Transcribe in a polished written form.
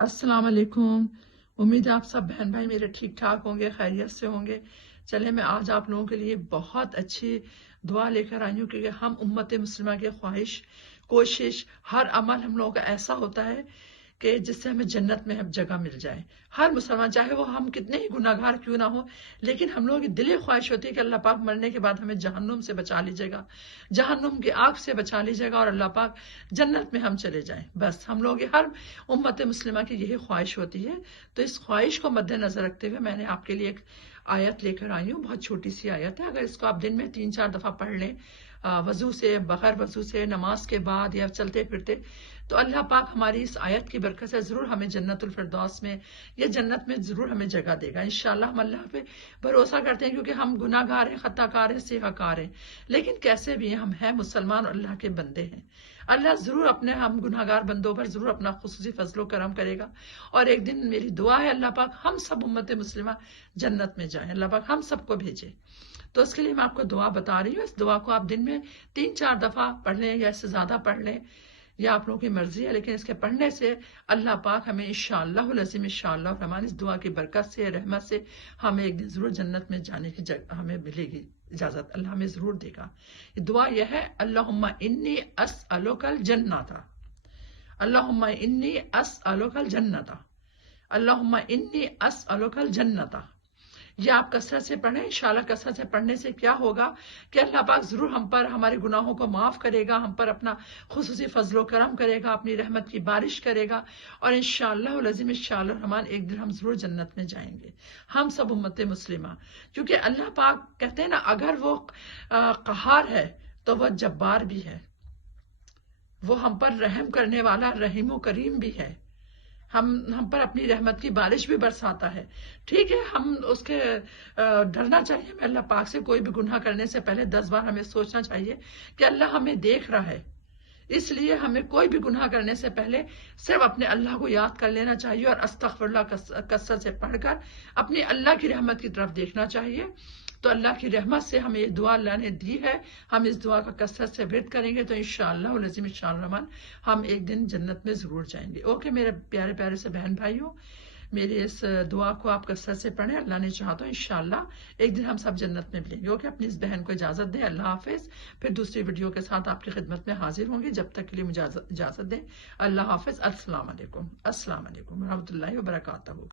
अस्सलाम वालेकुम। उम्मीद है आप सब बहन भाई मेरे ठीक ठाक होंगे, खैरियत से होंगे। चले मैं आज आप लोगों के लिए बहुत अच्छी दुआ लेकर आई हूँ, क्योंकि हम उम्मत मुस्लिमा की ख्वाहिश, कोशिश, हर अमल हम लोगों का ऐसा होता है कि जिससे हमें जन्नत में अब जगह मिल जाए। हर मुसलमान, चाहे वो हम कितने ही गुनाहगार क्यों ना हो, लेकिन हम लोगों की दिली ख्वाहिश होती है कि अल्लाह पाक मरने के बाद हमें जहन्नुम से बचा लीजिएगा, जहन्नुम की आग से बचा लीजिएगा और अल्लाह पाक जन्नत में हम चले जाएं। बस हम लोगों की हर उम्मत मुस्लिमा की यही ख्वाहिश होती है। तो इस ख्वाहिश को मद्देनजर रखते हुए मैंने आपके लिए एक आयत लेकर आई हूँ। बहुत छोटी सी आयत है, अगर इसको आप दिन में 3-4 दफा पढ़ लें, वजू से, बगैर वजू से, नमाज के बाद या चलते फिरते, तो अल्लाह पाक हमारी इस आयत की बरकत से जरूर हमें जन्नतुल फिरदौस में या जन्नत में जरूर हमें जगह देगा इंशाल्लाह। हम अल्लाह पे भरोसा करते हैं, क्योंकि हम गुनाहगार हैं, खताकार हैं, सेवाकार हैं, लेकिन कैसे भी हम हैं मुसलमान और अल्लाह के बंदे हैं। अल्लाह जरूर अपने हम गुनाहगार बंदों पर जरूर अपना खुसूसी फजलो करम करेगा। और एक दिन मेरी दुआ है अल्लाह पाक हम सब उम्मत मुस्लिमा जन्नत में जाए, अल्लाह पाक हम सबको भेजे। तो उसके लिए मैं आपको दुआ बता रही हूँ। इस दुआ को आप दिन में 3-4 दफा पढ़ लें या इससे ज्यादा पढ़ लें, या आप लोगों की मर्जी है, लेकिन इसके पढ़ने से अल्लाह पाक हमें इंशाअल्लाह अज़ीम इंशाअल्लाह रहमान इस दुआ की बरकत से, रहमत से हमें एक दिन जरूर जन्नत में जाने की जगह हमें मिलेगी, इजाजत अल्लाह हमें जरूर देगा। ये दुआ यह है, अल्लाहुम्मा इन्नी अस्अलुकल जन्नता, अल्लाहुम्मा इन्नी अस्अलुकल जन्नता, अल्लाहुम्मा इन्नी अस्अलुकल जन्नता। ये आप कसरत से पढ़ें। इंशाल्लाह कसरत से पढ़ने से क्या होगा कि अल्लाह पाक जरूर हम पर हमारे गुनाहों को माफ करेगा, हम पर अपना खुसूसी फजलो करम करेगा, अपनी रहमत की बारिश करेगा, और इंशाल्लाह अज़ीम इंशाअल्लाह रहमान एक दिन हम जरूर जन्नत में जाएंगे, हम सब उम्मत मुस्लिमा। क्योंकि अल्लाह पाक कहते हैं ना, अगर वो कहार है तो वह जब्बार भी है, वो हम पर रहम करने वाला रहीम करीम भी है, हम पर अपनी रहमत की बारिश भी बरसाता है। ठीक है, हम उसके डरना चाहिए हमें अल्लाह पाक से। कोई भी गुनाह करने से पहले 10 बार हमें सोचना चाहिए कि अल्लाह हमें देख रहा है, इसलिए हमें कोई भी गुनाह करने से पहले सिर्फ अपने अल्लाह को याद कर लेना चाहिए और अस्तगफिरुल्लाह कसरत से पढ़कर अपनी अल्लाह की रहमत की तरफ देखना चाहिए। तो अल्लाह की रहमत से हमें ये दुआ अल्लाह ने दी है, हम इस दुआ का कसरत से विरद करेंगे तो इंशाअल्लाह अज़ीम इंशाअल्लाह हम एक दिन जन्नत में जरूर जाएंगे। ओके मेरे प्यारे प्यारे से बहन भाइयों, मेरी इस दुआ को आप कसरत से पढ़ें, अल्लाह ने चाहा तो इंशाअल्लाह एक दिन हम सब जन्नत में मिलेंगे। ओके, अपनी इस बहन को इजाजत दें, अल्लाह हाफिज। फिर दूसरी वीडियो के साथ आपकी खिदमत में हाजिर होंगी, जब तक के लिए मुझे इजाजत दें, अल्लाह हाफिज। अस्सलाम वालेकुम, अस्सलाम वालेकुम रहमतुल्लाहि व बरकातहू।